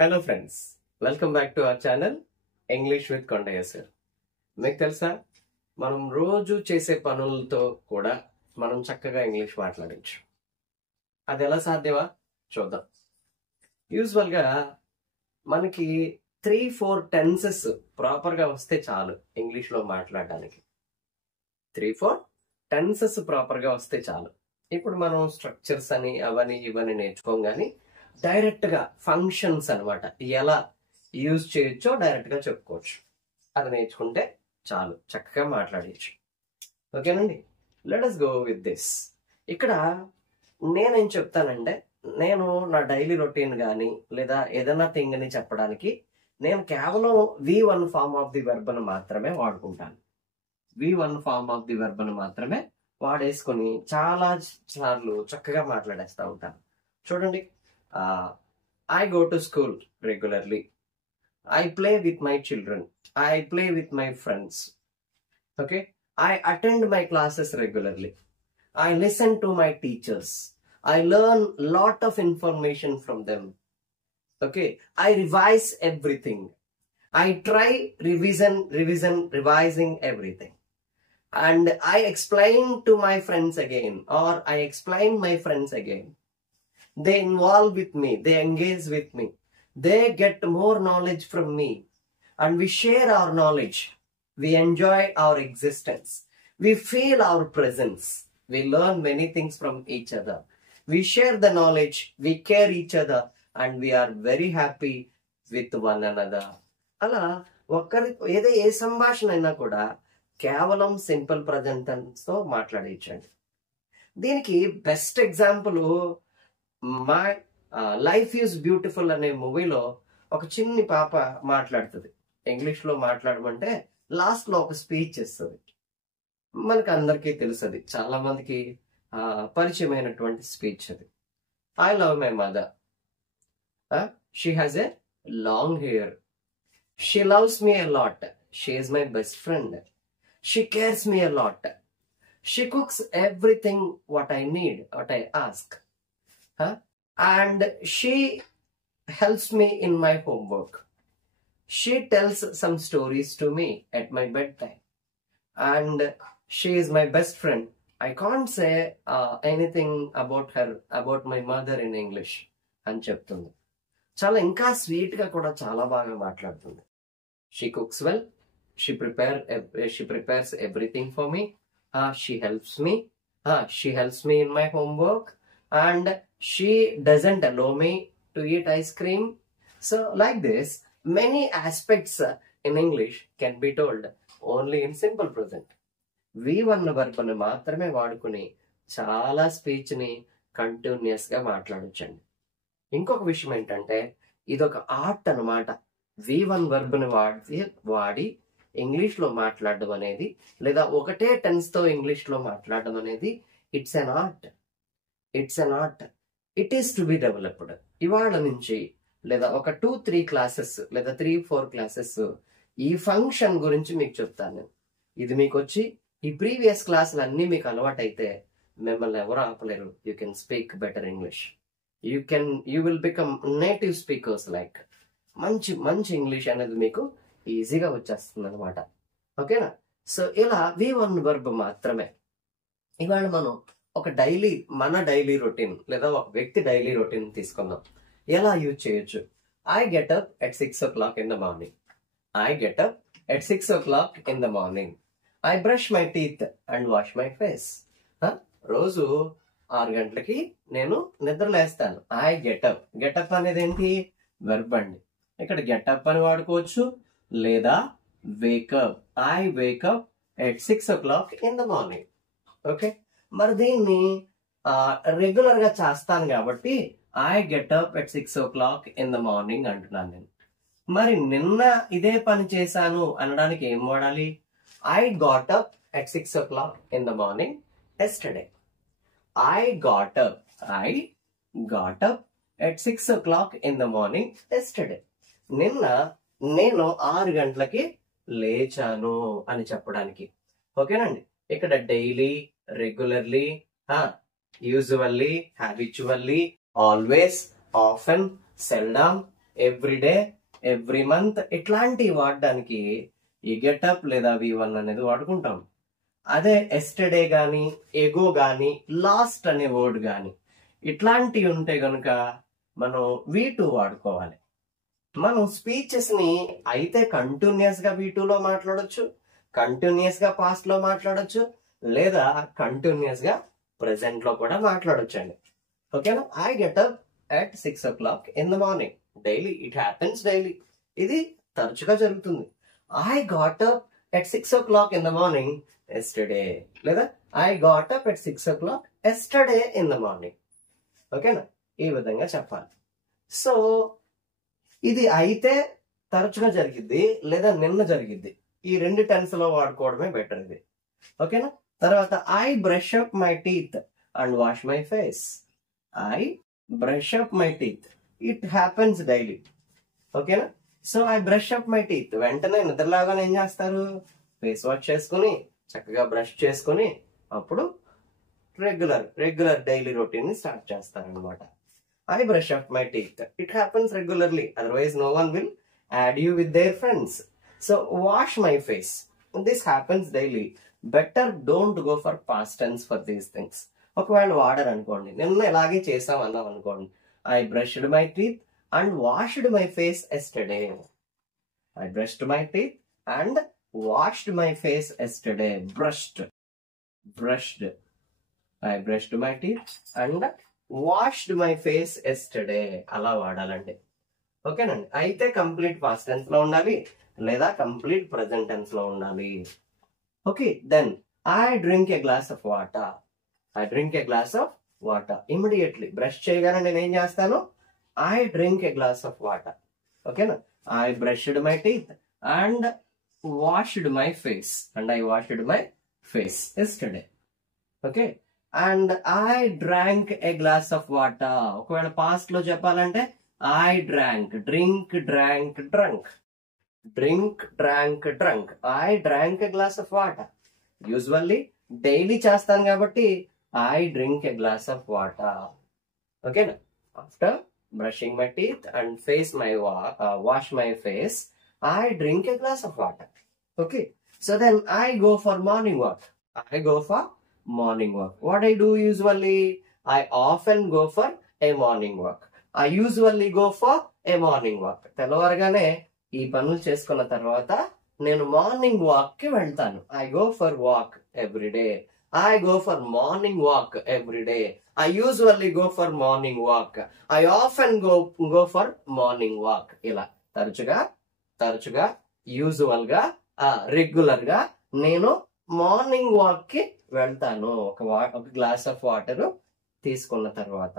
Hello friends, welcome back to our channel English with Kondaiah sir. మీకు తెలుసా, మనం రోజు చేసే పనులతో కూడా మనం చక్కగా ఇంగ్లీష్ మాట్లాడచ్చు. అది ఎలా సాధ్యమా చూద్దాం. యూజువల్గా మనకి 3-4 టెన్సెస్ ప్రాపర్గా వస్తే చాలు ఇంగ్లీష్లో మాట్లాడడానికి. 3-4 టెన్సెస్ ప్రాపర్గా వస్తే చాలు. ఇప్పుడు మనం స్ట్రక్చర్స్ అని అవని ఇవని నేర్చుకోం, కానీ డైరెక్ట్ గా ఫంక్షన్స్ అన్నమాట ఎలా యూజ్ చేయొచ్చో డైరెక్ట్ గా చెప్పుకోవచ్చు. అది నేర్చుకుంటే చాలు, చక్కగా మాట్లాడచ్చు. ఓకేనండి, let us go with this. ఇక్కడ నేనేం చెప్తానంటే, నేను నా డైలీ రొటీన్ కానీ లేదా ఏదైనా థింగ్ అని చెప్పడానికి నేను కేవలం V1 form of the verb ను మాత్రమే వాడుకుంటాను. V1 form of the verb ను మాత్రమే వాడేసుకొని చాలా సార్లు చక్కగా మాట్లాడేస్తూ ఉంటాను. చూడండి, I go to school regularly. I play with my children. I play with my friends. Okay? I attend my classes regularly. I listen to my teachers. I learn lot of information from them. Okay? I revise everything. I try revising everything. And I explain to my friends again, or I explain my friends again. They involve with me, they engage with me, they get more knowledge from me, and we share our knowledge, we enjoy our existence, we feel our presence, we learn many things from each other, we share the knowledge, we care each other, and we are very happy with one another. అలా ఒక్కరి ఏ సంభాషణ అయినా కూడా కేవలం simple present tense తో మాట్లాడించండి. దీనికి best example my life is beautiful అనే మూవీలో ఒక చిన్ని పాప మాట్లాడుతుంది. ఇంగ్లీష్ లో మాట్లాడమంటే లాస్ట్ లో ఒక స్పీచ్ ఇస్తుంది. మనకు అందరికీ తెలుసది, చాలా మందికి పరిచయమైనటువంటి స్పీచ్ అది. I love my mother, she has a long hair, she loves me a lot, she is my best friend, she cares me a lot, she cooks everything what I need, what I ask. And she helps me in my homework. She tells some stories to me at my bedtime. And she is my best friend. I can't say anything about her, about my mother in English. అని చెప్తుంది. చాలా ఇంకా sweet గా కూడా చాలా బాగా మాట్లాడుతుంది. She cooks well. She prepares everything for me. She helps me. She helps me in my homework. And she doesn't allow me to eat ice cream. So like this, many aspects in English can be told only in simple present. V1 verb ని మాత్రమే వాడుకుని చాలా speech ని continuous గా మాట్లాడొచ్చండి. ఇంకొక విషయం ఏంటంటే, ఇదొక ఆర్ట్ అన్నమాట. V1 verb ని వాడి ఇంగ్లీష్ లో మాట్లాడడం అనేది, లేదా ఒకటే టెన్స్ తో ఇంగ్లీష్ లో మాట్లాడడం అనేది it's an art. It is to be developed. ఇవాళ నుంచి లేదా ఒక 2-3 క్లాసెస్ లేదా 3-4 క్లాసెస్ ఈ ఫంక్షన్ గురించి మీకు చెప్తాను. ఇది మీకు వచ్చి ఈ ప్రీవియస్ క్లాసులు అన్ని మీకు అలవాటైతే మిమ్మల్ని ఎవరు ఆపలేరు. You can speak better English. You will become native speakers. Like మంచి ఇంగ్లీష్ అనేది మీకు ఈజీగా వచ్చేస్తుంది అనమాట. ఓకేనా? సో ఇలా V1 verb మాత్రమే. ఇవాళ మనం మన డైలీ రొటీన్ లేదా ఒక వ్యక్తి డైలీ రొటీన్ తీసుకుందాం. ఎలా యూజ్ చేయొచ్చు? I get up at 6 o'clock in the morning. I get up at 6 o'clock in the morning. I brush my teeth and wash my face. రోజు 6 గంటలకి నేను నిద్రలేస్తాను. ఐ గెటప్ అనేది ఏంటి? వెర్బ్ అండి. ఇక్కడ గెటప్ అని వాడుకోవచ్చు, లేదా wake up. I wake up at 6 o'clock in the morning. Okay, మరి దీన్ని రెగ్యులర్ గా చేస్తాను కాబట్టి I get up at 6 o'clock in the morning అంటున్నాను నేను. మరి నిన్న ఇదే పని చేశాను అనడానికి ఏం వాడాలి? I got up at 6 o'clock in the morning yesterday. I got up at 6 o'clock in the morning yesterday. నిన్న నేను 6 గంటలకి లేచాను అని చెప్పడానికి. ఓకేనండి, ఇక్కడ daily, regularly, usually, habitually, always, often, seldom, every day, every month ఇట్లాంటివి వాడడానికి ఈ గెటప్ లేదా V1 అనేది వాడుకుంటాం. అదే ఎస్టర్డే గాని, ఎగో గాని, లాస్ట్ అనే వర్డ్ గాని ఇట్లాంటివి ఉంటే గనుక మనం V2 వాడుకోవాలి. మనం స్పీచెస్ ని అయితే కంటిన్యూస్ గా V2 లో మాట్లాడొచ్చు, కంటిన్యూస్ గా పాస్ట్ లో మాట్లాడొచ్చు, లేదా కంటిన్యూస్ గా ప్రెసెంట్ లో కూడా మాట్లాడొచ్చు అండి. ఓకేనా? I get up at 6 o'clock in the morning. Daily, it happens daily. ఇది తరచుగా జరుగుతుంది. I got up at 6 o'clock in the morning yesterday. లేదా I got up at 6 o'clock yesterday in the morning. ఓకేనా? ఈ విధంగా చెప్పాలి. సో ఇది అయితే తరచుగా జరిగిద్ది, లేదా నిన్న జరిగిద్ది. ఈ రెండు టెన్స్ లో వాడుకోవడమే బెటర్ ఇది. ఓకేనా? తర్వాత I brush up my teeth and wash my face. I brush up my teeth. It happens daily. ఓకేనా? So I brush up my teeth. వెంటనే నిద్రలాగానే ఏం చేస్తారు? ఫేస్ వాష్ చేసుకుని, చక్కగా బ్రష్ చేసుకుని, అప్పుడు రెగ్యులర్ డైలీ రొటీన్ ని స్టార్ట్ చేస్తారనమాట. I brush up my teeth. It happens regularly. Otherwise, no one will add you with their friends. So, wash my face. This happens daily. Better don't go for past tense for these things. ఒకవేళ వాడరు అనుకోండి, నిన్న ఇలాగే చేసాం అన్నాం అనుకోండి. I brushed my teeth and washed my face yesterday. I brushed my teeth and washed my face yesterday. Brushed. I brushed my teeth and washed my face yesterday. అలా వాడాలండి. ఓకేనండి? అయితే కంప్లీట్ పాస్ట్ టెన్స్ లో ఉండాలి, లేదా complete present tense లో ఉండాలి. Okay, then I drink a glass of water. I drink a glass of water. Immediately brush చేయగానే నేను ఏం చేస్తాను? I drink a glass of water. ఓకేనా? I brushed my teeth and washed my face. And I washed my face yesterday. Okay? And I drank a glass of water. ఒకవేళ past లో చెప్పాలంటే I drank. Drink, drank, drunk. Drink, drank, drunk. I drank a glass of water. Usually daily చేస్తాను కాబట్టి I drink a glass of water. Okay? After brushing my teeth and wash my face, I drink a glass of water. Okay? So then I go for morning walk. What I do usually, I often go for a morning walk. I usually go for a morning walk. తెల్లవారుగానే ఈ పనులు చేసుకున్న తర్వాత నేను morning walk కి వెళ్తాను. I go for walk every day. I go for morning walk every day. I usually go for morning walk. I often go for morning walk. ఇలా తరచుగా usual గా రెగ్యులర్ గా నేను మార్నింగ్ వాక్ కి వెళ్తాను, ఒక గ్లాస్ ఆఫ్ వాటర్ తీసుకున్న తర్వాత.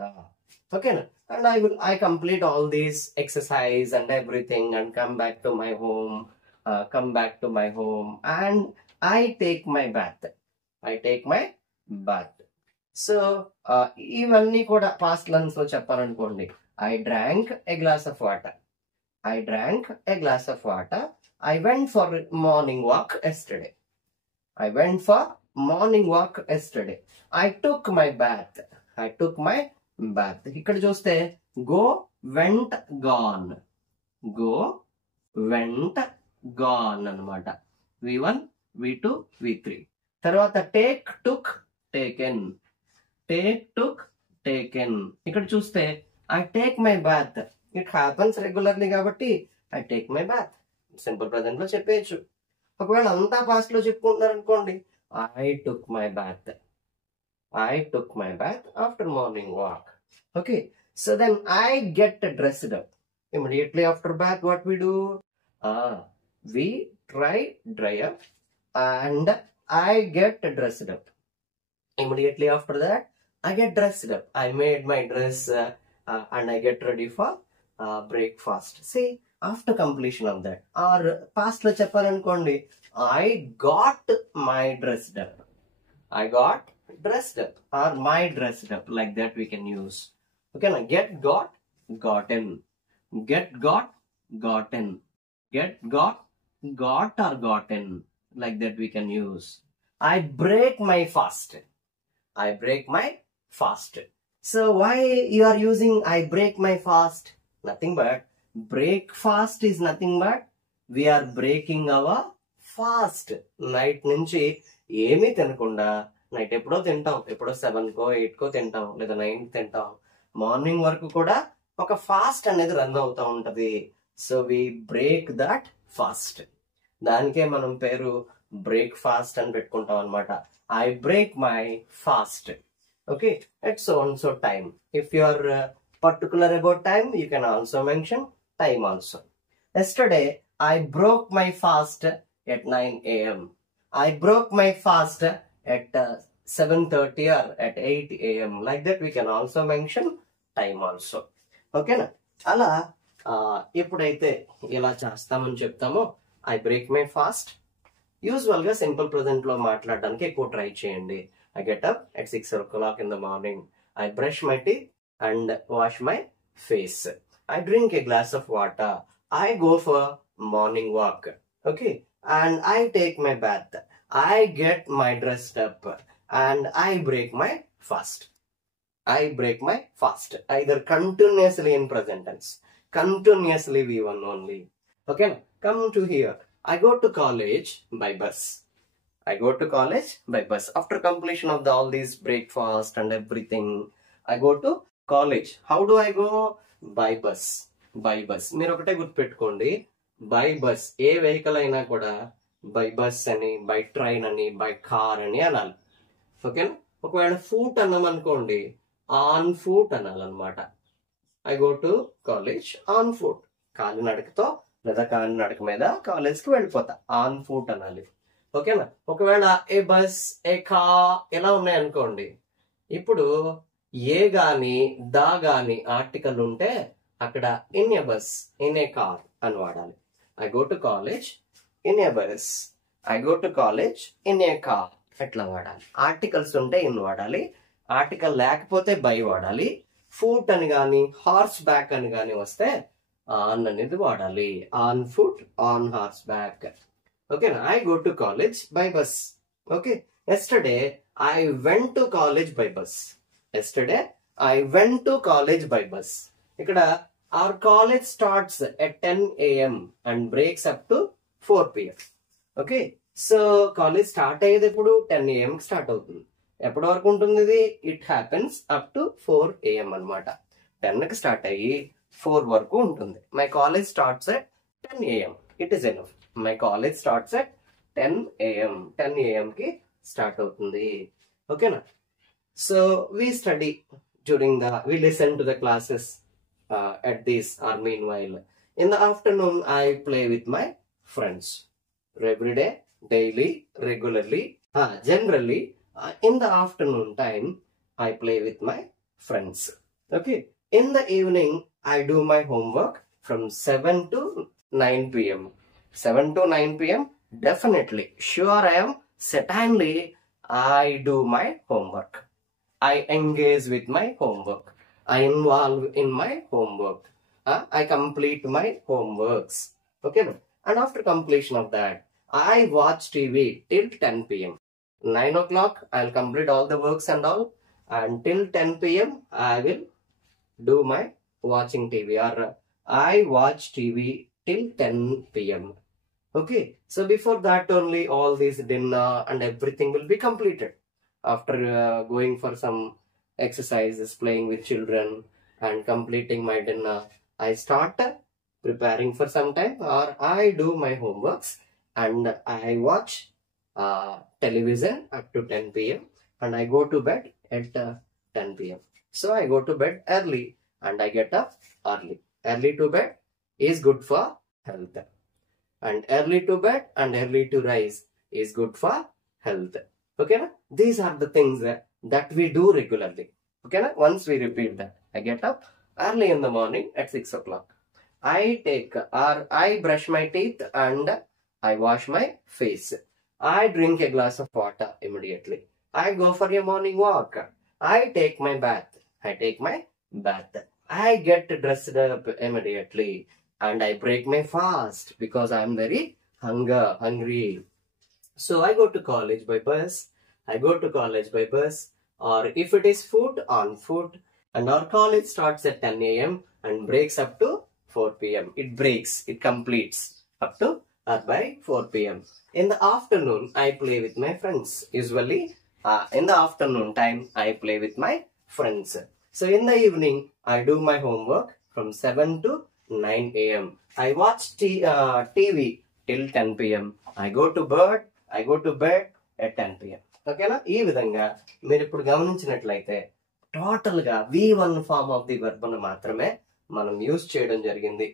ఓకేనా? And I complete all these exercise and everything and come back to my home and I take my bath. So ఇవన్నీ కూడా పాస్ట్ టెన్స్ లో చెప్పాలనుకోండి. I drank a glass of water. I went for morning walk yesterday. I took my bath. ఇక్కడ చూస్తే go, went, gone. అన్నమాట. V1, V2, V3. తర్వాత take, took, taken. ఇక్కడ చూస్తే I take my bath. It happens regularly కాబట్టి I take my bath. Simple present లో చెప్పేయచ్చు. ఒకవేళ అంతా పాస్ట్ లో చెప్పుకుంటున్నారు అనుకోండి, I took my bath after morning walk. Okay, so then I get dressed up. Immediately after bath, what we do? We dry up and I get dressed up. Immediately after that, I get dressed up. I made my dress and I get ready for breakfast. See, after completion of that, or past lo cheppalanukondi, I got dressed up or my dressed up. Like that we can use. Okay, now get, got, gotten. Get, got, gotten. Get, got or gotten. Like that we can use. I break my fast. So why you are using I break my fast? Nothing but breakfast is nothing but we are breaking our fast. Night నుంచి ఏమీ తినకుండా, night ఎప్పుడో తింటాం, ఎప్పుడో 7కో 8కో తింటాం, లేదా 9 తింటాం, morning వరకు కూడా ఒక ఫాస్ట్ అనేది రన్ అవుతా ఉంటది. So we break that fast. దానికే మనం పేరు బ్రేక్ఫాస్ట్ అని పెట్టుకుంటాం అనమాట. I break my fast. Okay, at so and so time. If you are particular about time, you can also mention time also. Yesterday, I broke my fast at 9 a.m. I broke my fast at 7:30 or at 8 a.m. Like that, we can also mention time also. Okay na? అలా ఎప్పుడైతే ఇలా చేస్తామని చెప్తామో I break my fast. Usual గా simple present లో మాట్లాడడానికి ఎక్కువ try చేయండి. I get up at 6 o'clock in the morning. I brush my teeth and wash my face. I drink a glass of water. I go for morning walk. Okay. And I take my bath. I get my dressed up. And I break my fast. I break my fast. Either continuously in present tense. Continuously V1 only. Okay. Come to here. I go to college by bus. I go to college by bus. After completion of all these breakfast and everything, I go to college. How do I go? By bus. By bus. మీరు ఒకటే గుర్తుపెట్టుకోండి, by bus A vehicle అయినా కూడా by bus అని, by train అని, by car అని అనాలి. ఓకేనా? ఒకవేళ ఫూట్ అన్నాం అనుకోండి, ఆన్ ఫూట్ అనాలన్నమాట. I go to college on foot. కాలినడకతో లేదా కాలినడక మీద కాలేజ్కి వెళ్ళిపోతా. ఆన్ ఫూట్ అనాలి. ఓకేనా? ఒకవేళ ఏ బస్, ఏ కా ఇలా ఉన్నాయనుకోండి, ఇప్పుడు ఏ గాని దా గాని ఆర్టికల్ ఉంటే అక్కడ in a bus, in a car అని వాడాలి. I go to college in a bus. I go to college in a car. ఎట్లా వాడాలి? ఆర్టికల్స్ ఉంటే ఇన్ వాడాలి, ఆర్టికల్ లేకపోతే బై వాడాలి. ఫూట్ అని గాని హార్స్ బ్యాక్ అని గాని వస్తే ఆన్ అనేది వాడాలి. On foot, on horse back. Okay, I go to college by bus. Okay, yesterday I went to college by bus. Yesterday I went to college by bus. Ikkada our college starts at 10 a.m. and breaks up to 4 p.m. Okay, so college start ayyedi eppudu 10 a.m. ki start avutundi. Eppudu varaku untundi idi? It happens up to 4 a.m. anamata. 10 ki start ayyi 4 varaku untundi. My college starts at 10 a.m. It is enough. My college starts at 10 a.m. 10 a.m. ki start avutundi. Okay na? So we study we listen to the classes at this or meanwhile. In the afternoon, I play with my friends. Every day, daily, regularly, generally, in the afternoon time, I play with my friends. Okay. In the evening, I do my homework from 7 to 9 p.m. 7 to 9 p.m. Definitely, sure I am, certainly I do my homework. I engage with my homework. I involve in my homework. I complete my homeworks. Okay. And after completion of that, I watch TV till 10 p.m. 9 o'clock, I'll complete all the works and all. And till 10 p.m. I will do my watching TV, or I watch TV till 10 p.m. Okay, so before that only all this dinner and everything will be completed. After going for some exercises, playing with children and completing my dinner, I start preparing for some time, or I do my homeworks and I watch television up to 10 p.m. and I go to bed at 10 p.m. So I go to bed early and I get up early. Early to bed is good for health. And early to bed and early to rise is good for health. Okay, na? These are the things that we do regularly. Okay, na? Once we repeat that, I get up early in the morning at 6 o'clock. I brush my teeth and I wash my face. I drink a glass of water immediately. I go for a morning walk. I take my bath. I get dressed up immediately. And I break my fast because I am very hungry. So I go to college by bus. Or if it is foot, on foot. And our college starts at 10 a.m. and breaks up to 4 p.m. It breaks, it completes up to or by 4 p.m. In the afternoon, I play with my friends. Usually, in the afternoon time, I play with my friends. So in the evening, I do my homework from 7 to 9 a.m. I watch TV till 10 p.m. I go to bed at 10 p.m. ఓకేనా? ఈ విధంగా మీరు ఇప్పుడు గమనించినట్లయితే total గా V1 form of the verb మాత్రమే మనం use చేయడం జరిగింది.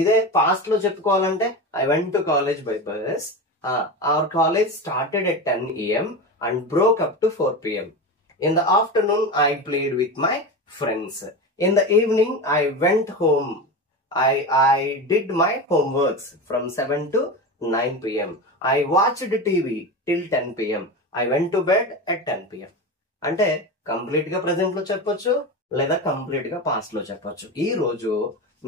ఇదే పాస్ట్ లో చెప్పుకోవాలంటే I went to college by bus. Hour college started at 10 a.m. and broke up to 4 p.m. In the afternoon, I played with my friends. In the evening, I went home. I did my homeworks from 7 to 9 p.m. I watched TV till 10 p.m. I went to bed at 10 p.m. అంటే complete గా present లో చెప్పొచ్చు, లేదా complete గా past లో చెప్పొచ్చు. ఈ రోజు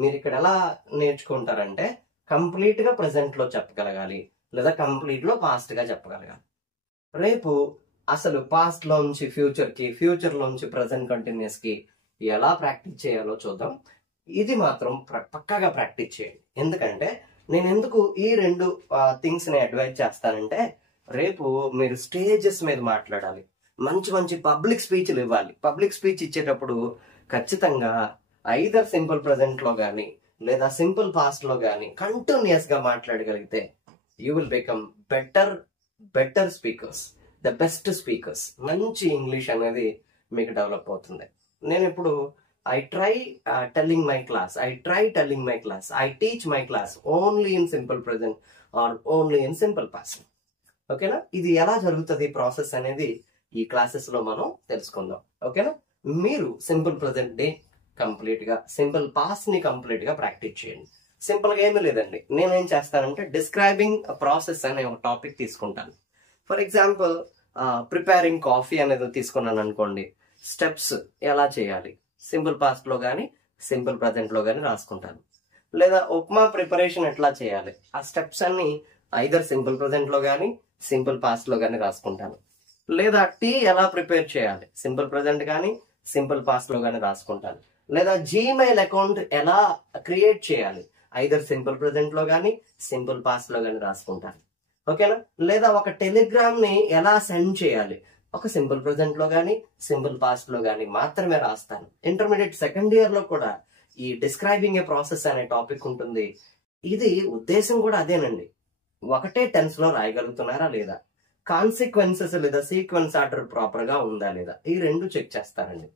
మీరు ఇక్కడ ఎలా నేర్చుకుంటారంటే కంప్లీట్ గా ప్రెసెంట్ లో చెప్పగలగాలి, లేదా కంప్లీట్ లో పాస్ట్ గా చెప్పగలగాలి. రేపు అసలు పాస్ట్ లోంచి ఫ్యూచర్ కి, ఫ్యూచర్ లోంచి ప్రెసెంట్ కంటిన్యూస్ కి ఎలా ప్రాక్టీస్ చేయాలో చూద్దాం. ఇది మాత్రం పక్కాగా ప్రాక్టీస్ చేయండి. ఎందుకంటే నేను ఎందుకు ఈ రెండు థింగ్స్ ని అడ్వైజ్ చేస్తానంటే, రేపు మీరు స్టేజెస్ మీద మాట్లాడాలి, మంచి మంచి పబ్లిక్ స్పీచ్లు ఇవ్వాలి. పబ్లిక్ స్పీచ్ ఇచ్చేటప్పుడు ఖచ్చితంగా ఐదర్ సింపుల్ ప్రెసెంట్ లో గానీ లేదా సింపుల్ పాస్ట్ లో గానీ కంటిన్యూస్ గా మాట్లాడగలిగితే you will become better speakers, the best speakers. మంచి ఇంగ్లీష్ అనేది మీకు డెవలప్ అవుతుంది. నేను ఇప్పుడు I try telling my class, I teach my class only in simple present or only in simple past. ఓకేనా? ఇది ఎలా జరుగుతుంది ప్రాసెస్ అనేది ఈ క్లాసెస్ లో మనం తెలుసుకుందాం. ఓకేనా? మీరు సింపుల్ ప్రెసెంట్ ని కంప్లీట్ గా, సింపుల్ పాస్ట్ ని కంప్లీట్ గా ప్రాక్టీస్ చేయండి. సింపుల్ గా ఏమీ లేదండి. నేనేం చేస్తానంటే డిస్క్రైబింగ్ ప్రాసెస్ అనే ఒక టాపిక్ తీసుకుంటాను. ఫర్ ఎగ్జాంపుల్ ప్రిపేరింగ్ కాఫీ అనేది తీసుకున్నాను అనుకోండి. స్టెప్స్ ఎలా చేయాలి సింపుల్ పాస్ట్ లో గానీ సింపుల్ ప్రెసెంట్ లో గానీ రాసుకుంటాను. లేదా ఉప్మా ప్రిపరేషన్ ఎట్లా చేయాలి, ఆ స్టెప్స్ అన్ని ఐదర్ సింపుల్ ప్రెసెంట్ లో గానీ సింపుల్ పాస్ట్ లో గానీ రాసుకుంటాను. లేదా టీ ఎలా ప్రిపేర్ చేయాలి సింపుల్ ప్రెసెంట్ గానీ సింపుల్ పాస్ట్ లో గానీ రాసుకుంటాను. లేదా జీమెయిల్ అకౌంట్ ఎలా క్రియేట్ చేయాలి ఐదర్ సింపుల్ ప్రెసెంట్ లో గానీ సింపుల్ పాస్ట్ లో గానీ రాసుకుంటాను. ఓకేనా? లేదా ఒక టెలిగ్రామ్ ని ఎలా సెండ్ చేయాలి ఒక సింపుల్ ప్రెసెంట్ లో గానీ సింపుల్ పాస్ట్ లో గానీ మాత్రమే రాస్తాను. ఇంటర్మీడియట్ సెకండ్ ఇయర్ లో కూడా ఈ డిస్క్రైబింగ్ ఏ ప్రాసెస్ అనే టాపిక్ ఉంటుంది. ఇది ఉద్దేశం కూడా అదేనండి. ఒకటే టెన్స్ లో రాయగలుగుతున్నారా లేదా, కాన్సిక్వెన్సెస్ లేదా సీక్వెన్స్ ఆర్డర్ ప్రాపర్ గా ఉందా లేదా, ఈ రెండు చెక్ చేస్తారండి.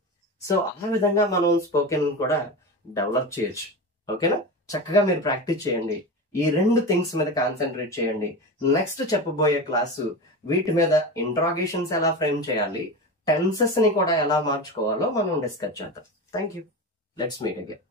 సో ఆ విధంగా మనం స్పోకెన్ కూడా డెవలప్ చేయొచ్చు. ఓకేనా? చక్కగా మీరు ప్రాక్టీస్ చేయండి. ఈ రెండు థింగ్స్ మీద కాన్సన్ట్రేట్ చేయండి. నెక్స్ట్ చెప్పబోయే క్లాసు వీటి మీద ఇంట్రాగేషన్స్ ఎలా ఫ్రేమ్ చేయాలి, టెన్సెస్ ని కూడా ఎలా మార్చుకోవాలో మనం డిస్కస్ చేద్దాం. Thank you. Let's meet again.